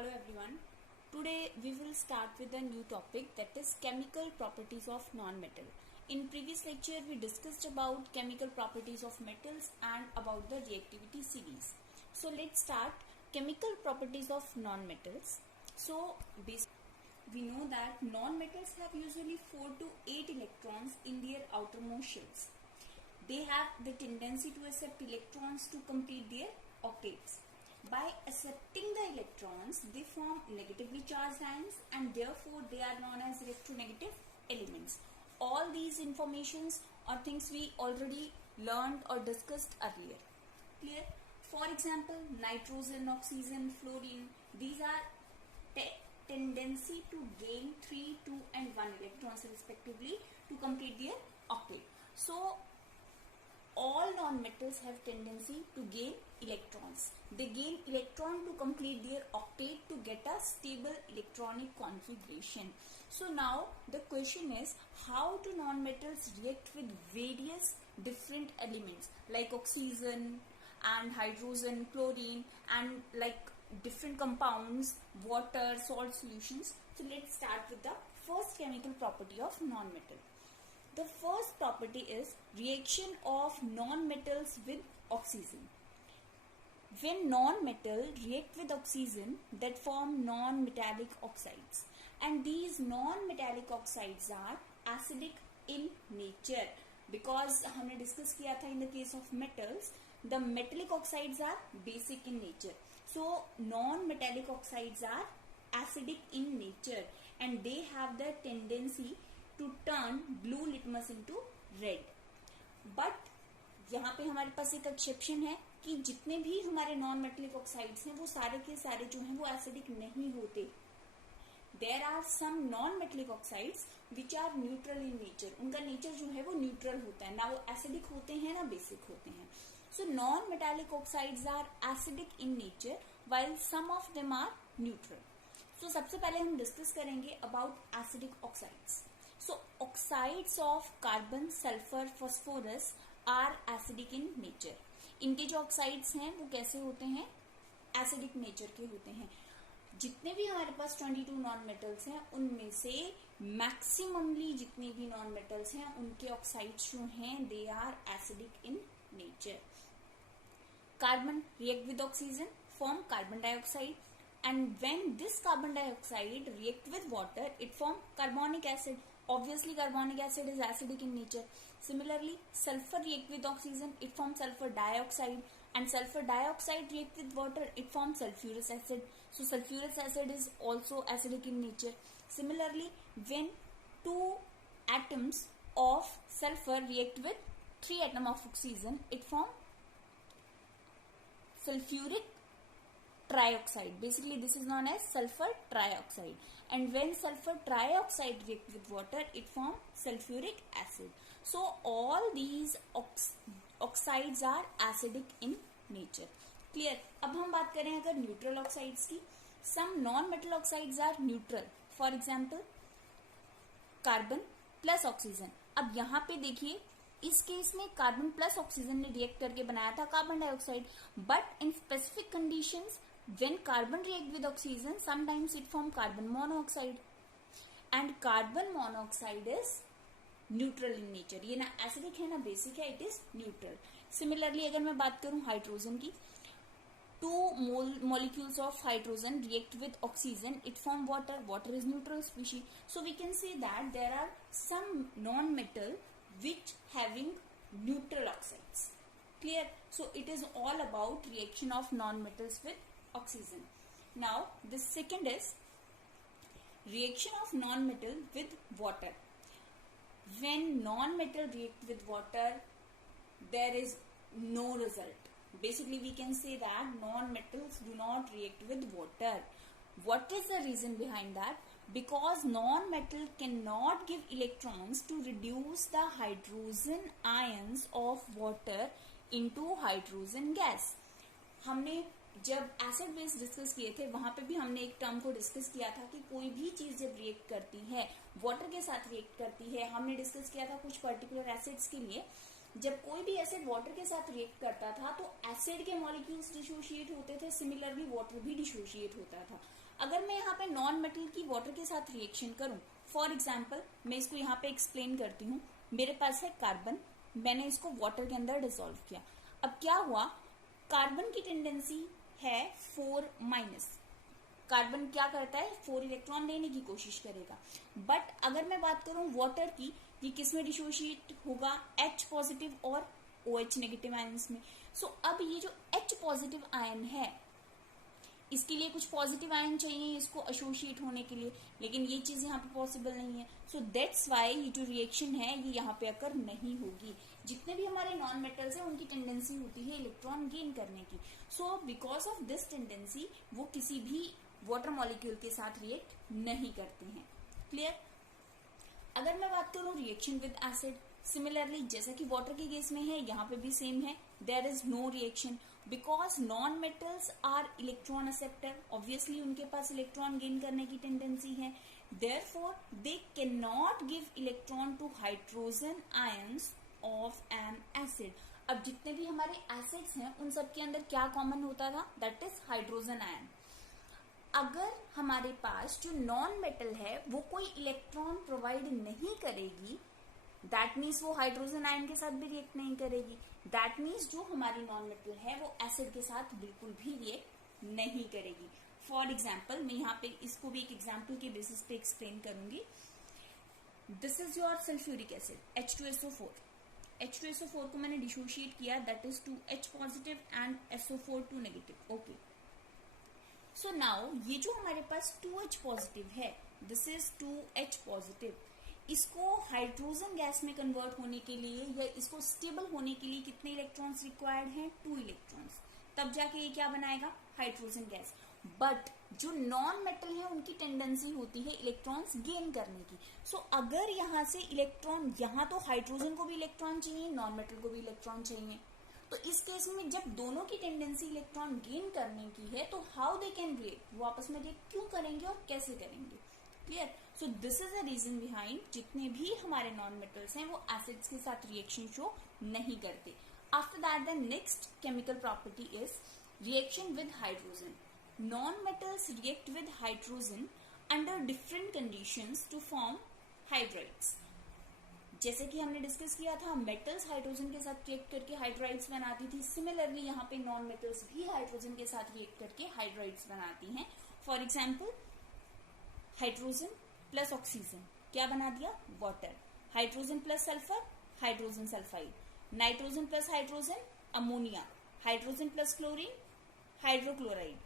Hello everyone. Today we will start with a new topic, that is chemical properties of non-metal. In previous lecture we discussed about chemical properties of metals and about the reactivity series. So let's start chemical properties of non-metals. So we know that non-metals have usually 4 to 8 electrons in their outermost shells. They have the tendency to accept electrons to complete their octets. By accepting the electrons, they form negatively charged ions and therefore they are known as electronegative elements. All these informations are things we already learned or discussed earlier. Clear? For example, nitrogen, oxygen, fluorine, these are tendency to gain 3, 2 and 1 electrons respectively to complete their octet. So, all non-metals have tendency to gain electrons. They gain electron to complete their octet to get a stable electronic configuration. So now the question is, how do non-metals react with various different elements like oxygen and hydrogen, chlorine, and like different compounds, water, salt solutions. So let's start with the first chemical property of non-metal. The first property is reaction of non-metals with oxygen. When non-metal react with oxygen, that form non-metallic oxides, and these non-metallic oxides are acidic in nature, because हमने discuss किया था in the case of metals, the metallic oxides are basic in nature. So non-metallic oxides are acidic in nature and they have the tendency to turn blue litmus into red. But यहाँ पे हमारे पास एक exception है कि जितने भी हमारे non metallic oxides हैं वो सारे के सारे जो हैं वो एसिडिक नहीं होते. There are some non metallic oxides which are neutral in nature. उनका नेचर जो है वो न्यूट्रल होता है, ना वो एसिडिक होते हैं ना बेसिक होते हैं. So non metallic oxides are acidic in nature while some of them are neutral. So सबसे पहले हम डिस्कस करेंगे about acidic oxides. So oxides of carbon, sulfur, phosphorus are acidic in nature. इनके जो ऑक्साइड्स हैं वो कैसे होते हैं? एसिडिक नेचर के होते हैं. जितने भी हमारे पास 22 नॉन मेटल्स हैं उनमें से मैक्सिममली जितने भी नॉन मेटल्स हैं उनके ऑक्साइड्स जो हैं they are acidic in nature. Carbon react with oxygen, form carbon dioxide, and when this carbon dioxide react with water it form carbonic acid. Obviously carbonic acid is acidic in nature. Similarly sulfur react with oxygen, it forms sulfur dioxide, and sulfur dioxide react with water, it forms sulfurous acid. So sulfurous acid is also acidic in nature. Similarly when 2 atoms of sulfur react with 3 atoms of oxygen, it form sulfuric trioxide. Basically this is known as sulfur trioxide, and when sulfur trioxide react with water it form sulfuric acid. So all these oxides are acidic in nature. Clear? अब हम बात करें अगर neutral oxides की. some non-metal oxides are neutral. for example carbon plus oxygen. अब यहाँ पे देखिए इस केस में कार्बन प्लस ऑक्सीजन ने रिएक्ट करके बनाया था carbon dioxide, but in specific conditions when carbon react with oxygen sometimes it form carbon monoxide, and carbon monoxide is neutral in nature. ये ना एसिडिक है ना बेसिक है, it is neutral. Similarly अगर मैं बात करूं हाइड्रोजन की, 2 molecules of hydrogen react with oxygen, it form water. Water is neutral species. So we can say that there are some non-metal which having neutral oxides. Clear? So it is all about reaction of non-metals with oxygen. Now the second is reaction of non-metal with water. When non-metal react with water there is no result. Basically we can say that non-metals do not react with water. What is the reason behind that? Because non-metal cannot give electrons to reduce the hydrogen ions of water into hydrogen gas. हमने जब acid base discuss किए थे वहां पे भी हमने एक term को डिस्कस किया था कि कोई भी चीज जब रिएक्ट करती है वाटर के साथ रिएक्ट करती है. हमने डिस्कस किया था कुछ पर्टिकुलर एसिड्स के लिए जब कोई भी एसिड वाटर के साथ रिएक्ट करता था तो एसिड के मॉलिक्यूल्स डिसोशिएट होते थे, सिमिलरली वाटर भी डिसोशिएट होता था. अगर मैं यहाँ पे नॉन मेटल की वाटर के साथ रिएक्शन करूं, फॉर एग्जाम्पल मैं इसको यहाँ पे एक्सप्लेन करती हूँ। मेरे पास है कार्बन, मैंने इसको वाटर के अंदर डिसॉल्व किया। अब क्या हुआ, कार्बन की टेंडेंसी है 4-। कार्बन क्या करता है, 4 इलेक्ट्रॉन लेने की कोशिश करेगा। बट अगर मैं बात करूं वाटर की, ये किस में डिसोशिएट होगा, H पॉजिटिव और OH नेगेटिव आयंस में। सो अब ये जो H पॉजिटिव आयन है, इसके लिए कुछ पॉजिटिव आयन चाहिए इसको एसोसिएट होने के लिए, लेकिन ये चीज यहाँ पे पॉसिबल नहीं है। सो दैट्स वाई ये जो रिएक्शन है ये यहाँ पे अकर नहीं होगी। जितने भी हमारे नॉन मेटल्स हैं उनकी टेंडेंसी होती है इलेक्ट्रॉन गेन करने की। So because of this tendency वो किसी भी वाटर मॉलिक्यूल के साथ रिएक्ट नहीं करते हैं। क्लियर। अगर मैं बात करूं रिएक्शन विद एसिड, सिमिलरली जैसा कि वाटर के केस में है यहाँ पे भी सेम है, there is no reaction because non metals are electron acceptor. Obviously उनके पास इलेक्ट्रॉन गेन करने की टेंडेंसी है, therefore they can not give electron to hydrogen ions of an acid. अब जितने भी हमारे एसिड्स हैं उन सब के अंदर क्या कॉमन होता था, दैट इज हाइड्रोजन आयन। अगर हमारे पास जो नॉन मेटल है वो कोई इलेक्ट्रॉन प्रोवाइड नहीं करेगी, दैट मीन्स वो हाइड्रोजन आयन के साथ भी रिएक्ट नहीं करेगी। दैट मीन्स जो हमारी नॉन मेटल है वो एसिड के साथ बिल्कुल भी रिएक्ट नहीं करेगी। फॉर एग्जाम्पल मैं यहाँ पे इसको भी एक एग्जाम्पल के बेसिस पे एक्सप्लेन करूंगी। This is your sulphuric acid H2SO4। H2SO4 को मैंने डिसोशिएट किया, that is 2H positive and SO4 2 negative. Okay, so now ये जो हमारे पास 2H पॉजिटिव है, दिस इज 2H पॉजिटिव, इसको हाइड्रोजन गैस में कन्वर्ट होने के लिए या इसको स्टेबल होने के लिए कितने इलेक्ट्रॉन्स रिक्वायर्ड हैं, 2 इलेक्ट्रॉन्स, तब जाके ये क्या बनाएगा, हाइड्रोजन गैस। बट जो नॉन मेटल है उनकी टेंडेंसी होती है इलेक्ट्रॉन्स गेन करने की। सो अगर यहाँ से इलेक्ट्रॉन, यहाँ तो हाइड्रोजन को भी इलेक्ट्रॉन चाहिए, नॉन मेटल को भी इलेक्ट्रॉन चाहिए, तो इस केस में जब दोनों की टेंडेंसी इलेक्ट्रॉन गेन करने की है तो हाउ दे कैन रिएक्ट, वो आपस में रिएक्ट क्यों करेंगे और कैसे करेंगे। Clear. So this is the reason behind जितने भी हमारे नॉन मेटल्स हैं वो एसिड्स के साथ रिएक्शन शो नहीं करते। After that the next chemical property is reaction with hydrogen. Non metals react with hydrogen under different conditions to form hydrides. जैसे कि हमने डिस्कस किया था, मेटल्स हाइड्रोजन के साथ रिएक्ट करके हाइड्राइड्स बनाती थी, सिमिलरली यहाँ पे नॉन मेटल्स भी हाइड्रोजन के साथ रिएक्ट करके हाइड्राइड्स बनाती हैं। For example hydrogen plus oxygen क्या बना दिया, water. Hydrogen plus sulphur, hydrogen sulphide. Nitrogen plus hydrogen, ammonia. Hydrogen plus chlorine, hydrochloride.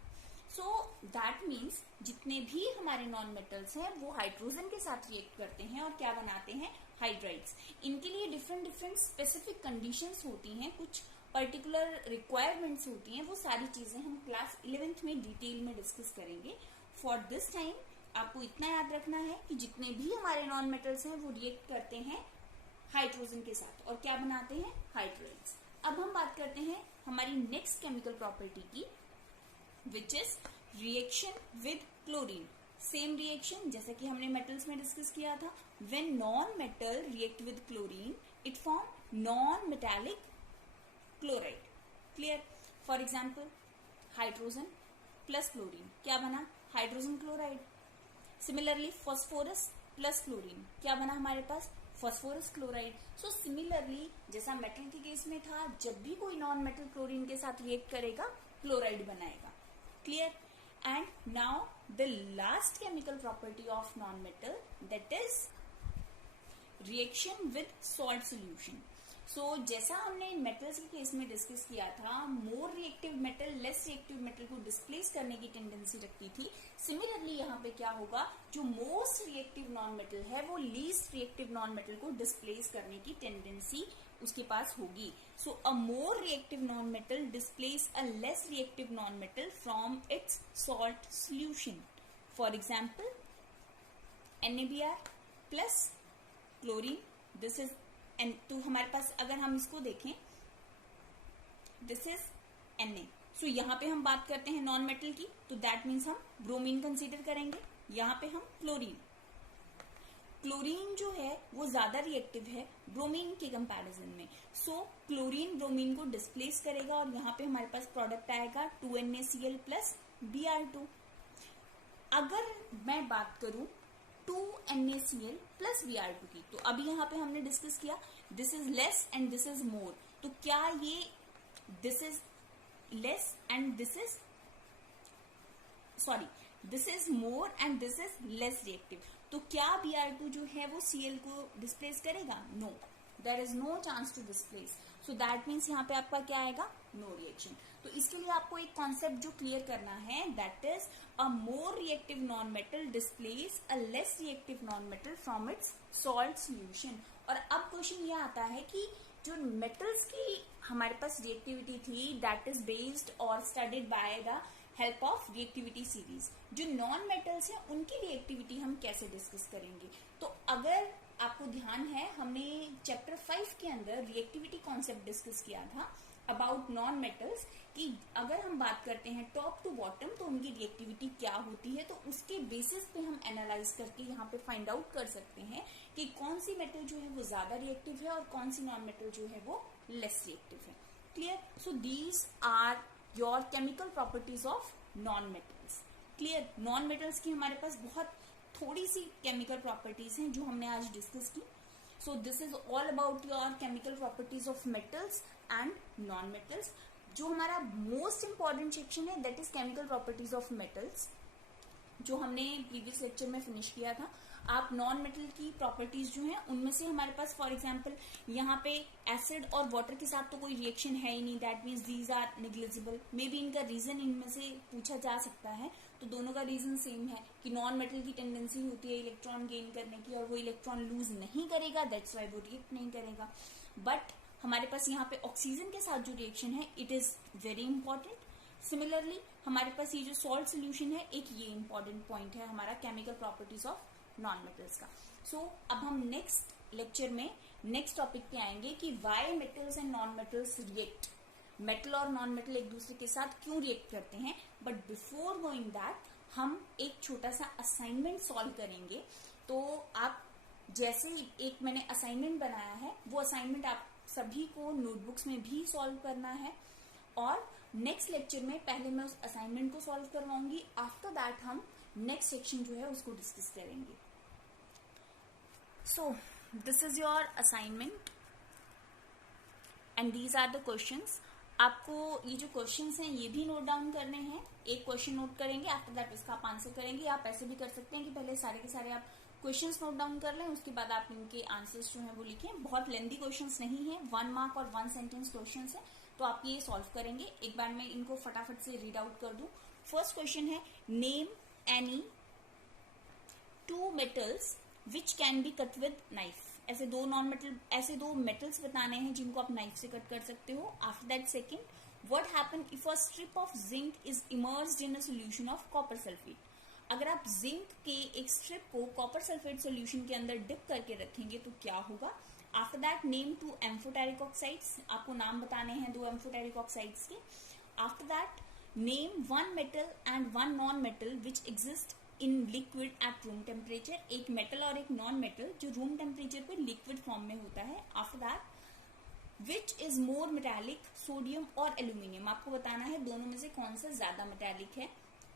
So that means जितने भी हमारे नॉन मेटल्स हैं वो हाइड्रोजन के साथ रिएक्ट करते हैं और क्या बनाते हैं, हाइड्राइड्स। इनके लिए डिफरेंट डिफरेंट स्पेसिफिक कंडीशंस होती हैं, कुछ पर्टिकुलर रिक्वायरमेंट्स होती हैं, वो सारी चीजें हम क्लास 11th में डिटेल में डिस्कस करेंगे। फॉर दिस टाइम आपको इतना याद रखना है कि जितने भी हमारे नॉन मेटल्स हैं वो रिएक्ट करते हैं हाइड्रोजन के साथ और क्या बनाते हैं, हाइड्राइड्स। अब हम बात करते हैं हमारी नेक्स्ट केमिकल प्रॉपर्टी की, which is reaction with chlorine. Same reaction जैसा कि हमने मेटल्स में डिस्कस किया था, when non metal react with chlorine it form non metallic chloride. Clear. For example hydrogen plus chlorine क्या बना, hydrogen chloride. Similarly phosphorus plus chlorine क्या बना हमारे पास, फॉस्फोरस क्लोराइड। सो सिमिलरली जैसा मेटल के केस में था, जब भी कोई नॉन मेटल क्लोरीन के साथ रिएक्ट करेगा क्लोराइड बनाएगा। Clear. And now the last chemical property of non metal, that is reaction with salt solution. So जैसा हमने मेटल्स के केस में डिस्कस किया था, more reactive metal less reactive metal को डिस्प्लेस करने की टेंडेंसी रखती थी। सिमिलरली यहाँ पे क्या होगा, जो मोस्ट रिएक्टिव नॉन मेटल है वो लीस्ट रिएक्टिव नॉन मेटल को डिस्प्लेस करने की टेंडेंसी उसके पास होगी। So a more reactive non metal displace a less reactive non metal from its salt solution. For example NaBr plus chlorine, this is an. तो हमारे पास अगर हम इसको देखें, दिस इज Na। सो यहाँ पे हम बात करते हैं नॉन मेटल की, तो दैट मीन्स हम ब्रोमीन कंसीडर करेंगे। यहाँ पे हम क्लोरीन, क्लोरीन जो है वो ज्यादा रिएक्टिव है ब्रोमीन के कंपैरिजन में। सो क्लोरीन ब्रोमीन को डिस्प्लेस करेगा और यहाँ पे हमारे पास प्रोडक्ट आएगा 2NaCl प्लस Br2। अगर मैं बात करूं 2NaCl प्लस Br2 की, तो अभी यहाँ पे हमने डिस्कस किया this is less and this is more, तो क्या ये this is less and this is this is more and this is less reactive, तो क्या Br2 जो है वो Cl को डिस्प्लेस करेगा? No, there is no chance to displace, so that means यहाँ पे आपका क्या आएगा? No reaction. तो इसके लिए आपको एक कॉन्सेप्ट जो क्लियर करना है, that is a more reactive non metal displace a less reactive non metal from its salt solution. और अब क्वेश्चन ये आता है कि जो मेटल्स की हमारे पास रिएक्टिविटी थी, दैट इज बेस्ड और studied by the help of reactivity series, जो नॉन मेटल्स हैं उनकी रिएक्टिविटी हम कैसे डिस्कस करेंगे। तो अगर आपको ध्यान है, हमने चैप्टर 5 के अंदर रिएक्टिविटी कॉन्सेप्ट डिस्कस किया था अबाउट नॉन मेटल्स, कि अगर हम बात करते हैं टॉप टू बॉटम तो उनकी रिएक्टिविटी क्या होती है, तो उसके बेसिस पे हम एनालाइज करके यहाँ पे फाइंड आउट कर सकते हैं कि कौन सी मेटल जो है वो ज्यादा रिएक्टिव है और कौन सी नॉन मेटल जो है वो लेस रिएक्टिव है। Clear? So these are your chemical properties of non metals. Clear? Non metals की हमारे पास बहुत थोड़ी सी केमिकल प्रॉपर्टीज हैं जो हमने आज डिस्कस की। सो this is all about your chemical properties of metals and non metals. जो हमारा मोस्ट इंपॉर्टेंट सेक्शन है that is chemical properties of metals, जो हमने प्रीवियस लेक्चर में फिनिश किया था। आप नॉन मेटल की प्रॉपर्टीज जो हैं उनमें से हमारे पास फॉर एग्जांपल यहाँ पे एसिड और वाटर के साथ तो कोई रिएक्शन है ही नहीं, that means these are negligible. May be इनका रीजन इनमें से पूछा जा सकता है, तो दोनों का रीजन सेम है कि नॉन मेटल की टेंडेंसी होती है इलेक्ट्रॉन गेन करने की और वो इलेक्ट्रॉन लूज नहीं करेगा, दैट्स वाई वो रिएक्ट नहीं करेगा। बट हमारे पास यहाँ पे ऑक्सीजन के साथ जो रिएक्शन है it is very important. Similarly हमारे पास ये जो सॉल्ट सोल्यूशन है, एक ये इंपॉर्टेंट पॉइंट है हमारा chemical properties of non metals का। सो अब हम नेक्स्ट लेक्चर में नेक्स्ट टॉपिक पे आएंगे कि why metals and non metals react, metal और नॉन मेटल एक दूसरे के साथ क्यों रिएक्ट करते हैं। बट बिफोर गोइंग दैट हम एक छोटा सा असाइनमेंट सॉल्व करेंगे। तो आप जैसे एक मैंने असाइनमेंट बनाया है, वो असाइनमेंट आप सभी को नोटबुक्स में भी सॉल्व करना है और नेक्स्ट लेक्चर में पहले मैं उस असाइनमेंट को सॉल्व करवाऊंगी, आफ्टर दैट हम नेक्स्ट सेक्शन जो है उसको डिस्कस करेंगे। So this is your assignment and these are the questions. आपको ये जो क्वेश्चंस हैं ये भी नोट डाउन करने हैं। एक क्वेश्चन नोट करेंगे, आफ्टर दैट इसका आप आंसर करेंगे। आप ऐसे भी कर सकते हैं कि पहले सारे के सारे आप क्वेश्चंस नोट डाउन कर लें, उसके बाद आप इनके आंसर्स जो हैं वो लिखें। बहुत लेंथी क्वेश्चंस नहीं है, 1 मार्क और 1 सेंटेंस क्वेश्चंस है, तो आप ये सॉल्व करेंगे। एक बार मैं इनको फटाफट से रीड आउट कर दूं। फर्स्ट क्वेश्चन है, name any 2 metals which can be cut with knife. ऐसे दो मेटल्स बताने हैं जिनको आप नाइफ से कट कर सकते हो। After that second, what happen if a strip of zinc is immersed in a solution of copper sulphate. अगर आप जिंक के एक स्ट्रिप को कॉपर सल्फेट सोल्यूशन के अंदर डिप करके रखेंगे तो क्या होगा। After that, name 2 amphoteric oxides. आपको नाम बताने हैं 2 एम्फोटेरिक ऑक्साइड्स के। After that, name 1 metal and 1 non metal which exist in liquid at room temperature. एक मेटल और एक नॉन मेटल जो रूम टेम्परेचर पे लिक्विड फॉर्म में होता है। After that, which is more metallic, sodium और एल्यूमिनियम। आपको बताना है दोनों में से कौन सा ज्यादा मेटालिक है।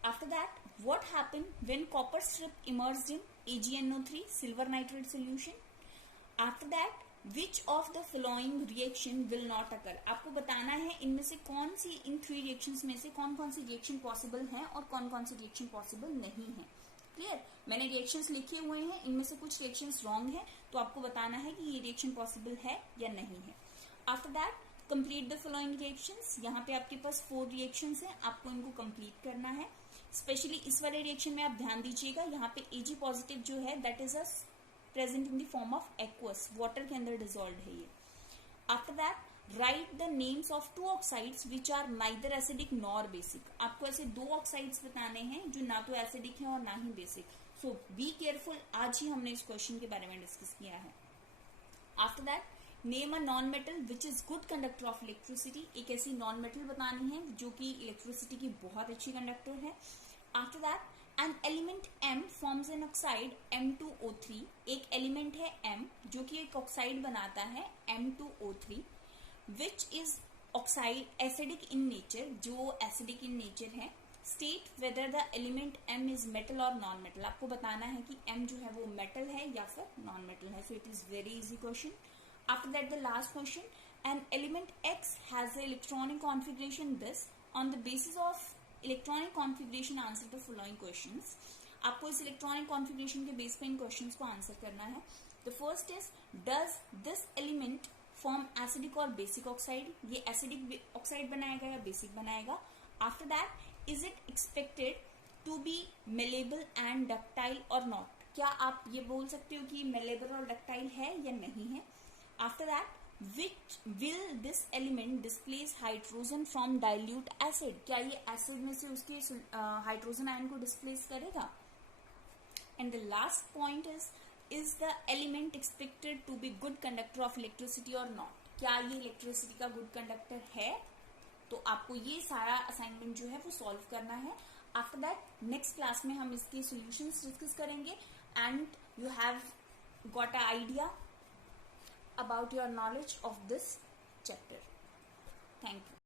After that, what happened when copper strip immersed in AgNO3 silver nitrate solution? After that, which of the following reaction will not occur? आपको बताना है इनमें से कौन सी, इन 3 रिएक्शंस में से कौन कौन सी रिएक्शन पॉसिबल है और कौन कौन सी रिएक्शन पॉसिबल नहीं है। क्लियर? मैंने रिएक्शंस लिखे हुए हैं, इनमें से कुछ रिएक्शंस रॉन्ग है, तो आपको बताना है कि ये रिएक्शन पॉसिबल है या नहीं है। After that, complete the following reactions. यहाँ पे आपके पास 4 रिएक्शंस हैं, आपको इनको कंप्लीट करना है। स्पेशली इस वाले रिएक्शन में आप ध्यान दीजिएगा, यहाँ पे Ag पॉजिटिव जो है that is present in the form of aqueous, water के अंदर डिसॉल्व है ये। After that, write the names of 2 oxides which are neither acidic nor basic. आपको ऐसे 2 ऑक्साइड्स बताने हैं जो ना तो एसिडिक है और ना ही बेसिक। सो बी केयरफुल, आज ही हमने इस क्वेश्चन के बारे में डिस्कस किया है। After that, name a non metal which is good conductor of electricity. एक ऐसी नॉन मेटल बतानी है जो कि इलेक्ट्रिसिटी की बहुत अच्छी कंडक्टर है। After that, an element M forms an oxide M2O3। एक एलिमेंट है M जो कि एक ऑक्साइड बनाता है M2O3 which is oxide acidic in nature, जो एसिडिक इन नेचर है। State whether the element m is metal और नॉन मेटल। आपको बताना है कि m जो है वो मेटल है या फिर नॉन मेटल है। So it is very easy question. After that the last question, an element x has the electronic configuration this, on the basis of electronic configuration answer the following questions. आपको इस electronic configuration के base पे इन questions को answer करना है। The first is, does this element form acidic और basic oxide? ये acidic oxide बनाएगा या बेसिक बनाएगा? After that, is it expected to be malleable and ductile और नॉट? क्या आप ये बोल सकते हो कि मेलेबल और डक्टाइल है या नहीं है? After that, which will this element displace hydrogen from dilute acid? क्या ये एसिड में से उसके हाइड्रोजन आयन को डिस्प्लेस करेगा? And the last point is the element expected to be good conductor of electricity और नॉट? क्या ये इलेक्ट्रिसिटी का गुड कंडक्टर है? तो आपको ये सारा असाइनमेंट जो है वो सॉल्व करना है। आफ्टर दैट नेक्स्ट क्लास में हम इसके सॉल्यूशंस डिस्कस करेंगे and you have got a idea about your knowledge of this chapter. Thank you.